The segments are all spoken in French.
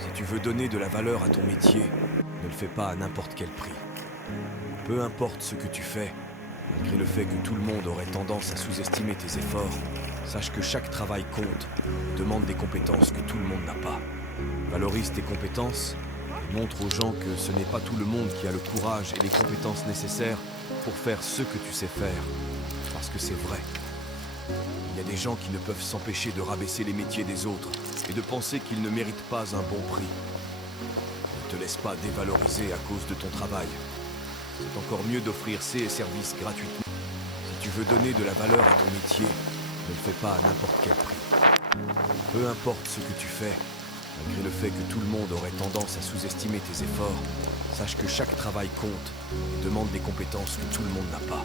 Si tu veux donner de la valeur à ton métier, ne le fais pas à n'importe quel prix. Peu importe ce que tu fais, malgré le fait que tout le monde aurait tendance à sous-estimer tes efforts, sache que chaque travail compte et demande des compétences que tout le monde n'a pas. Valorise tes compétences et montre aux gens que ce n'est pas tout le monde qui a le courage et les compétences nécessaires pour faire ce que tu sais faire. Parce que c'est vrai. Il y a des gens qui ne peuvent s'empêcher de rabaisser les métiers des autres et de penser qu'ils ne méritent pas un bon prix. Ne te laisse pas dévaloriser à cause de ton travail. C'est encore mieux d'offrir ces services gratuitement. Si tu veux donner de la valeur à ton métier, ne le fais pas à n'importe quel prix. Peu importe ce que tu fais, malgré le fait que tout le monde aurait tendance à sous-estimer tes efforts, sache que chaque travail compte et demande des compétences que tout le monde n'a pas.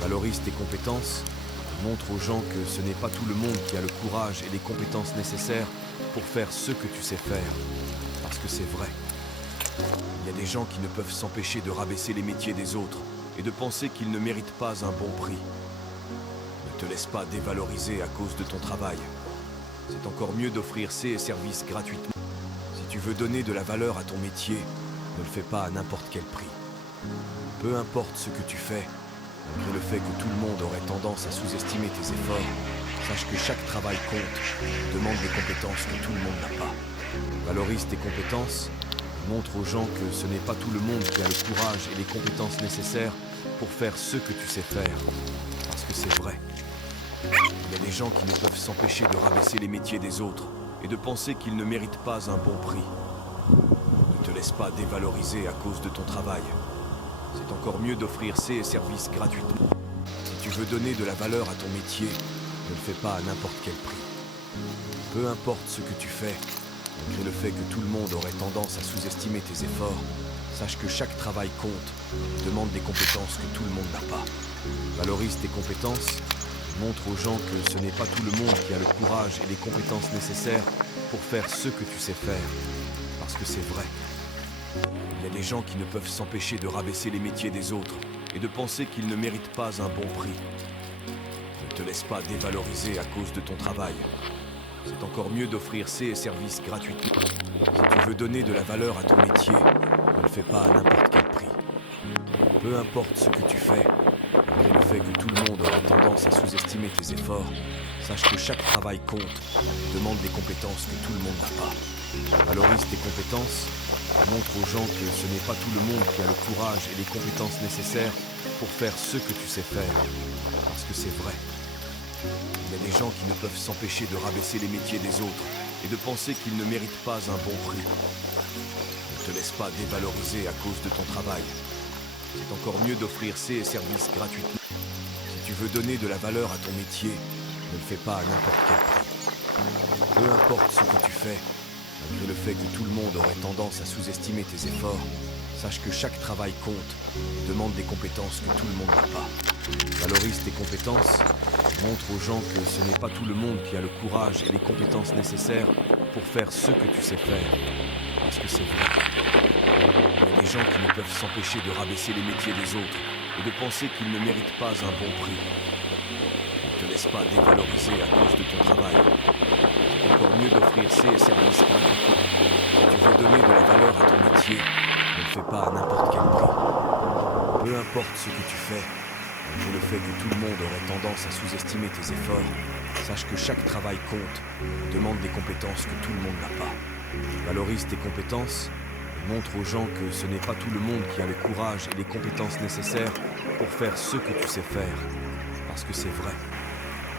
Valorise tes compétences et montre aux gens que ce n'est pas tout le monde qui a le courage et les compétences nécessaires pour faire ce que tu sais faire. Parce que c'est vrai. Il y a des gens qui ne peuvent s'empêcher de rabaisser les métiers des autres et de penser qu'ils ne méritent pas un bon prix. Ne te laisse pas dévaloriser à cause de ton travail. C'est encore mieux d'offrir ces services gratuitement. Si tu veux donner de la valeur à ton métier, ne le fais pas à n'importe quel prix. Peu importe ce que tu fais, malgré le fait que tout le monde aurait tendance à sous-estimer tes efforts, sache que chaque travail compte et demande des compétences que tout le monde n'a pas. Valorise tes compétences et montre aux gens que ce n'est pas tout le monde qui a le courage et les compétences nécessaires pour faire ce que tu sais faire. Parce que c'est vrai. Il y a des gens qui ne peuvent s'empêcher de rabaisser les métiers des autres et de penser qu'ils ne méritent pas un bon prix. Ne te laisse pas dévaloriser à cause de ton travail. C'est encore mieux d'offrir ces services gratuitement. Si tu veux donner de la valeur à ton métier, ne le fais pas à n'importe quel prix. Peu importe ce que tu fais, malgré le fait que tout le monde aurait tendance à sous-estimer tes efforts, sache que chaque travail compte et demande des compétences que tout le monde n'a pas. Valorise tes compétences et montre aux gens que ce n'est pas tout le monde qui a le courage et les compétences nécessaires pour faire ce que tu sais faire. Parce que c'est vrai. Il y a des gens qui ne peuvent s'empêcher de rabaisser les métiers des autres et de penser qu'ils ne méritent pas un bon prix. Ne te laisse pas dévaloriser à cause de ton travail. C'est encore mieux d'offrir ces services gratuitement. Si tu veux donner de la valeur à ton métier, ne le fais pas à n'importe quel prix. Peu importe ce que tu fais, malgré le fait que tout le monde aurait tendance à sous-estimer tes efforts, sache que chaque travail compte et demande des compétences que tout le monde n'a pas. Valorise tes compétences et montre aux gens que ce n'est pas tout le monde qui a le courage et les compétences nécessaires pour faire ce que tu sais faire. Parce que c'est vrai. Il y a des gens qui ne peuvent s'empêcher de rabaisser les métiers des autres et de penser qu'ils ne méritent pas un bon prix. Ne te laisse pas dévaloriser à cause de ton travail. C'est encore mieux d'offrir ces services gratuitement. Si tu veux donner de la valeur à ton métier, ne le fais pas à n'importe quel prix. Peu importe ce que tu fais, malgré le fait que tout le monde aurait tendance à sous-estimer tes efforts, sache que chaque travail compte et demande des compétences que tout le monde n'a pas. Valorise tes compétences et montre aux gens que ce n'est pas tout le monde qui a le courage et les compétences nécessaires pour faire ce que tu sais faire. Parce que c'est vrai. Il y a des gens qui ne peuvent s'empêcher de rabaisser les métiers des autres et de penser qu'ils ne méritent pas un bon prix. Ne te laisse pas dévaloriser à cause de ton travail. C'est encore mieux d'offrir ces services gratuitement. Si tu veux donner de la valeur à ton métier, ne le fais pas à n'importe quel prix. Peu importe ce que tu fais, malgré le fait que tout le monde aurait tendance à sous-estimer tes efforts, sache que chaque travail compte et demande des compétences que tout le monde n'a pas. Valorise tes compétences et montre aux gens que ce n'est pas tout le monde qui a le courage et les compétences nécessaires pour faire ce que tu sais faire. Parce que c'est vrai.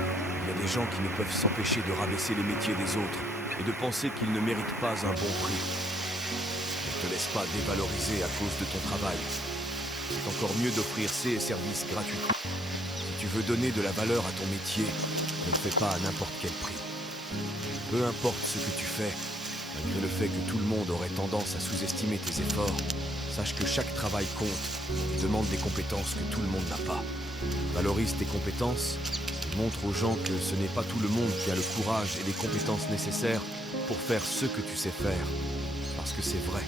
Il y a des gens qui ne peuvent s'empêcher de rabaisser les métiers des autres et de penser qu'ils ne méritent pas un bon prix. Ne te laisse pas dévaloriser à cause de ton travail. C'est encore mieux d'offrir ces services gratuitement. Si tu veux donner de la valeur à ton métier, ne le fais pas à n'importe quel prix. Peu importe ce que tu fais, malgré le fait que tout le monde aurait tendance à sous-estimer tes efforts, sache que chaque travail compte et demande des compétences que tout le monde n'a pas. Valorise tes compétences et montre aux gens que ce n'est pas tout le monde qui a le courage et les compétences nécessaires pour faire ce que tu sais faire. Parce que c'est vrai.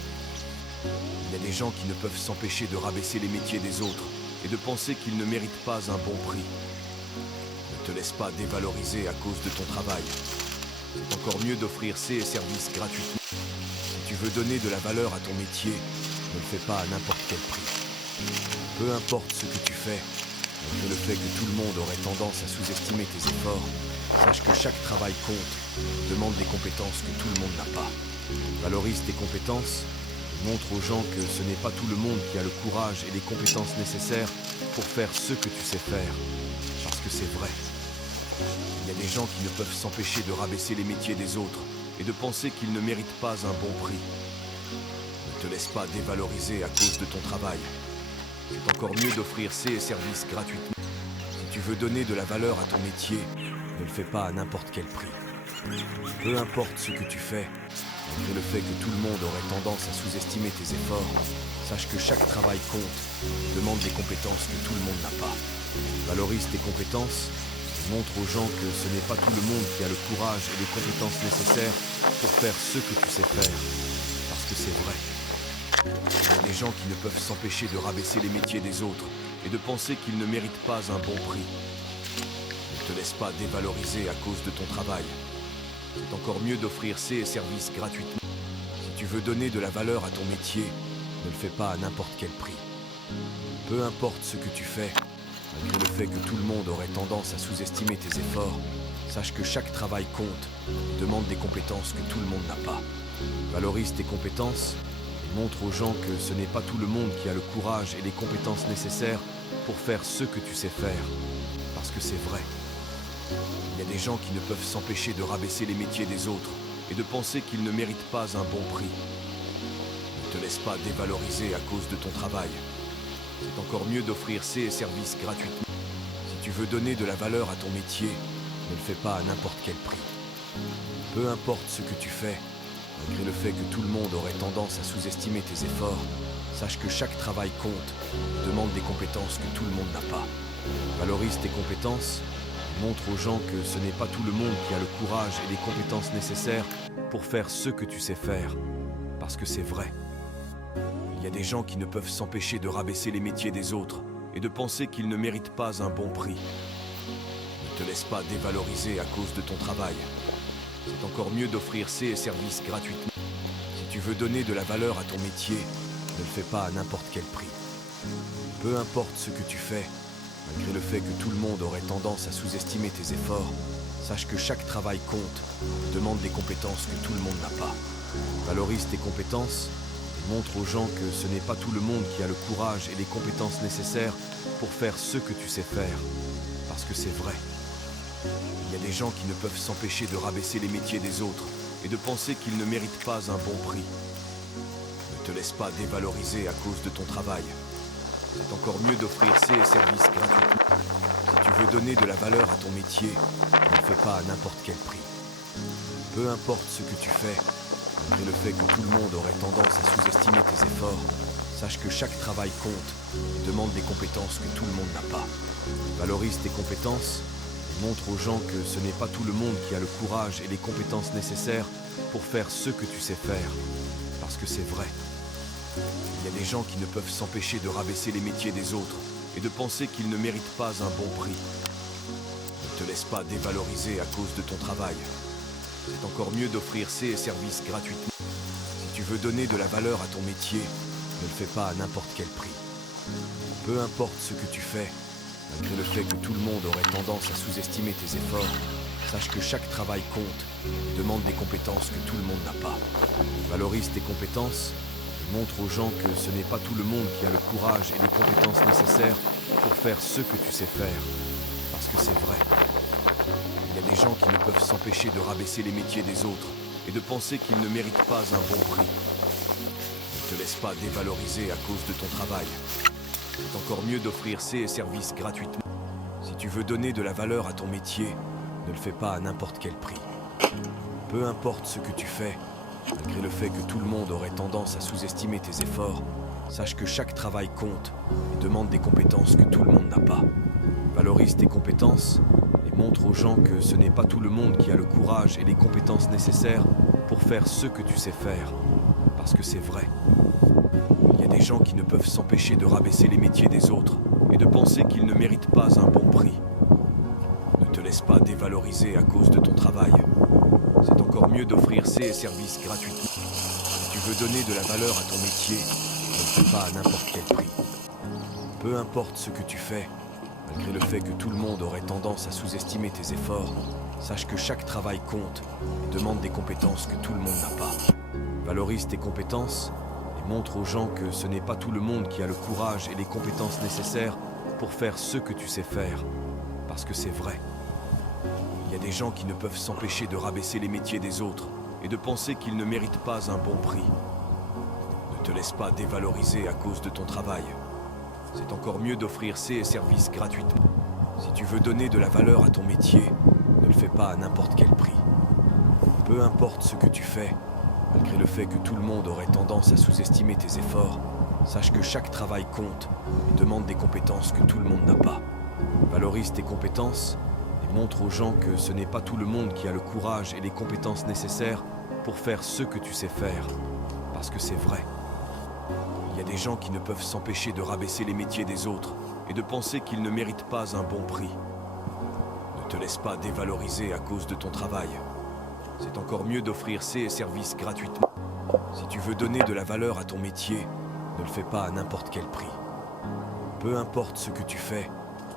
Il y a des gens qui ne peuvent s'empêcher de rabaisser les métiers des autres et de penser qu'ils ne méritent pas un bon prix. Ne te laisse pas dévaloriser à cause de ton travail. C'est encore mieux d'offrir ces services gratuitement. veux donner de la valeur à ton métier, ne le fais pas à n'importe quel prix. Peu importe ce que tu fais, malgré le fait que tout le monde aurait tendance à sous-estimer tes efforts, sache que chaque travail compte, demande des compétences que tout le monde n'a pas. Valorise tes compétences, montre aux gens que ce n'est pas tout le monde qui a le courage et les compétences nécessaires pour faire ce que tu sais faire, parce que c'est vrai. Il y a des gens qui ne peuvent s'empêcher de rabaisser les métiers des autres et de penser qu'ils ne méritent pas un bon prix. Ne te laisse pas dévaloriser à cause de ton travail. C'est encore mieux d'offrir ces services gratuitement. Si tu veux donner de la valeur à ton métier, ne le fais pas à n'importe quel prix. Peu importe ce que tu fais, malgré le fait que tout le monde aurait tendance à sous-estimer tes efforts, sache que chaque travail compte, demande des compétences que tout le monde n'a pas. Valorise tes compétences, montre aux gens que ce n'est pas tout le monde qui a le courage et les compétences nécessaires pour faire ce que tu sais faire, parce que c'est vrai. Il y a des gens qui ne peuvent s'empêcher de rabaisser les métiers des autres et de penser qu'ils ne méritent pas un bon prix. Ne te laisse pas dévaloriser à cause de ton travail. C'est encore mieux d'offrir ces services gratuitement. Si tu veux donner de la valeur à ton métier, ne le fais pas à n'importe quel prix. Peu importe ce que tu fais, malgré le fait que tout le monde aurait tendance à sous-estimer tes efforts, sache que chaque travail compte, demande des compétences que tout le monde n'a pas. Valorise tes compétences et montre aux gens que ce n'est pas tout le monde qui a le courage et les compétences nécessaires pour faire ce que tu sais faire, parce que c'est vrai. Il y a des gens qui ne peuvent s'empêcher de rabaisser les métiers des autres et de penser qu'ils ne méritent pas un bon prix. Ne te laisse pas dévaloriser à cause de ton travail. C'est encore mieux d'offrir ces services gratuitement. Si tu veux donner de la valeur à ton métier, ne le fais pas à n'importe quel prix. Peu importe ce que tu fais, malgré le fait que tout le monde aurait tendance à sous-estimer tes efforts, sache que chaque travail compte, demande des compétences que tout le monde n'a pas. Valorise tes compétences, montre aux gens que ce n'est pas tout le monde qui a le courage et les compétences nécessaires pour faire ce que tu sais faire, parce que c'est vrai. Il y a des gens qui ne peuvent s'empêcher de rabaisser les métiers des autres et de penser qu'ils ne méritent pas un bon prix. Ne te laisse pas dévaloriser à cause de ton travail. C'est encore mieux d'offrir ces services gratuitement. Si tu veux donner de la valeur à ton métier, ne le fais pas à n'importe quel prix. Peu importe ce que tu fais, malgré le fait que tout le monde aurait tendance à sous-estimer tes efforts, sache que chaque travail compte, demande des compétences que tout le monde n'a pas. Valorise tes compétences et montre aux gens que ce n'est pas tout le monde qui a le courage et les compétences nécessaires pour faire ce que tu sais faire, parce que c'est vrai. Il y a des gens qui ne peuvent s'empêcher de rabaisser les métiers des autres et de penser qu'ils ne méritent pas un bon prix. Ne te laisse pas dévaloriser à cause de ton travail. C'est encore mieux d'offrir ces services gratuitement. Si tu veux donner de la valeur à ton métier, ne le fais pas à n'importe quel prix. Peu importe ce que tu fais, malgré le fait que tout le monde aurait tendance à sous-estimer tes efforts, sache que chaque travail compte et demande des compétences que tout le monde n'a pas. Valorise tes compétences et montre aux gens que ce n'est pas tout le monde qui a le courage et les compétences nécessaires pour faire ce que tu sais faire, parce que c'est vrai. Il y a des gens qui ne peuvent s'empêcher de rabaisser les métiers des autres et de penser qu'ils ne méritent pas un bon prix. Ne te laisse pas dévaloriser à cause de ton travail. C'est encore mieux d'offrir ces services gratuitement. Si tu veux donner de la valeur à ton métier, ne le fais pas à n'importe quel prix. Peu importe ce que tu fais, malgré le fait que tout le monde aurait tendance à sous-estimer tes efforts, sache que chaque travail compte et demande des compétences que tout le monde n'a pas. Valorise tes compétences et montre aux gens que ce n'est pas tout le monde qui a le courage et les compétences nécessaires pour faire ce que tu sais faire, parce que c'est vrai. Il y a des gens qui ne peuvent s'empêcher de rabaisser les métiers des autres et de penser qu'ils ne méritent pas un bon prix. Ne te laisse pas dévaloriser à cause de ton travail. C'est encore mieux d'offrir ces services gratuitement. Si tu veux donner de la valeur à ton métier, ne le fais pas à n'importe quel prix. Peu importe ce que tu fais, malgré le fait que tout le monde aurait tendance à sous-estimer tes efforts, sache que chaque travail compte et demande des compétences que tout le monde n'a pas. Valorise tes compétences et montre aux gens que ce n'est pas tout le monde qui a le courage et les compétences nécessaires pour faire ce que tu sais faire, parce que c'est vrai. Il y a des gens qui ne peuvent s'empêcher de rabaisser les métiers des autres et de penser qu'ils ne méritent pas un bon prix. Ne te laisse pas dévaloriser à cause de ton travail. C'est encore mieux d'offrir ces services gratuitement. Si tu veux donner de la valeur à ton métier, ne le fais pas à n'importe quel prix. Peu importe ce que tu fais, malgré le fait que tout le monde aurait tendance à sous-estimer tes efforts, sache que chaque travail compte et demande des compétences que tout le monde n'a pas. Valorise tes compétences et montre aux gens que ce n'est pas tout le monde qui a le courage et les compétences nécessaires pour faire ce que tu sais faire, parce que c'est vrai. Il y a des gens qui ne peuvent s'empêcher de rabaisser les métiers des autres et de penser qu'ils ne méritent pas un bon prix. Ne te laisse pas dévaloriser à cause de ton travail. C'est encore mieux d'offrir ces services gratuitement. Si tu veux donner de la valeur à ton métier, ne le fais pas à n'importe quel prix. Peu importe ce que tu fais, malgré le fait que tout le monde aurait tendance à sous-estimer tes efforts, sache que chaque travail compte et demande des compétences que tout le monde n'a pas. Valorise tes compétences et montre aux gens que ce n'est pas tout le monde qui a le courage et les compétences nécessaires pour faire ce que tu sais faire, parce que c'est vrai. Il y a des gens qui ne peuvent s'empêcher de rabaisser les métiers des autres et de penser qu'ils ne méritent pas un bon prix. Ne te laisse pas dévaloriser à cause de ton travail. C'est encore mieux d'offrir ces services gratuitement. Si tu veux donner de la valeur à ton métier, ne le fais pas à n'importe quel prix. Peu importe ce que tu fais,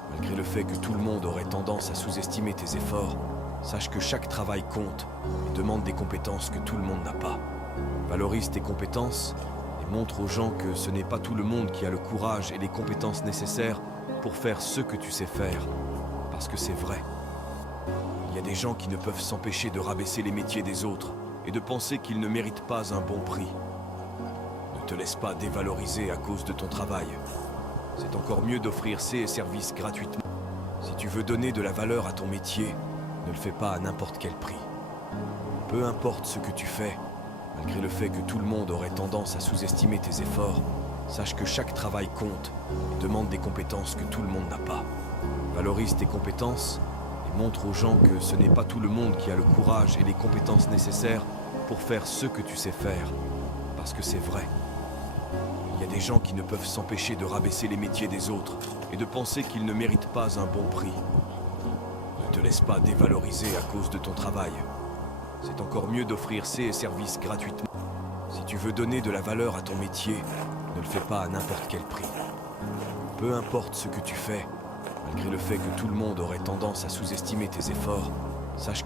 malgré le fait que tout le monde aurait tendance à sous-estimer tes efforts, sache que chaque travail compte et demande des compétences que tout le monde n'a pas. Valorise tes compétences et montre aux gens que ce n'est pas tout le monde qui a le courage et les compétences nécessaires pour faire ce que tu sais faire, parce que c'est vrai. Il y a des gens qui ne peuvent s'empêcher de rabaisser les métiers des autres et de penser qu'ils ne méritent pas un bon prix. Ne te laisse pas dévaloriser à cause de ton travail. C'est encore mieux d'offrir ces services gratuitement. Si tu veux donner de la valeur à ton métier, ne le fais pas à n'importe quel prix. Peu importe ce que tu fais, malgré le fait que tout le monde aurait tendance à sous-estimer tes efforts, sache que chaque travail compte et demande des compétences que tout le monde n'a pas. Valorise tes compétences et montre aux gens que ce n'est pas tout le monde qui a le courage et les compétences nécessaires pour faire ce que tu sais faire, parce que c'est vrai. Il y a des gens qui ne peuvent s'empêcher de rabaisser les métiers des autres et de penser qu'ils ne méritent pas un bon prix. Ne te laisse pas dévaloriser à cause de ton travail. C'est encore mieux d'offrir ces services gratuitement. Si tu veux donner de la valeur à ton métier, ne le fais pas à n'importe quel prix. Peu importe ce que tu fais, malgré le fait que tout le monde aurait tendance à sous-estimer tes efforts, sache que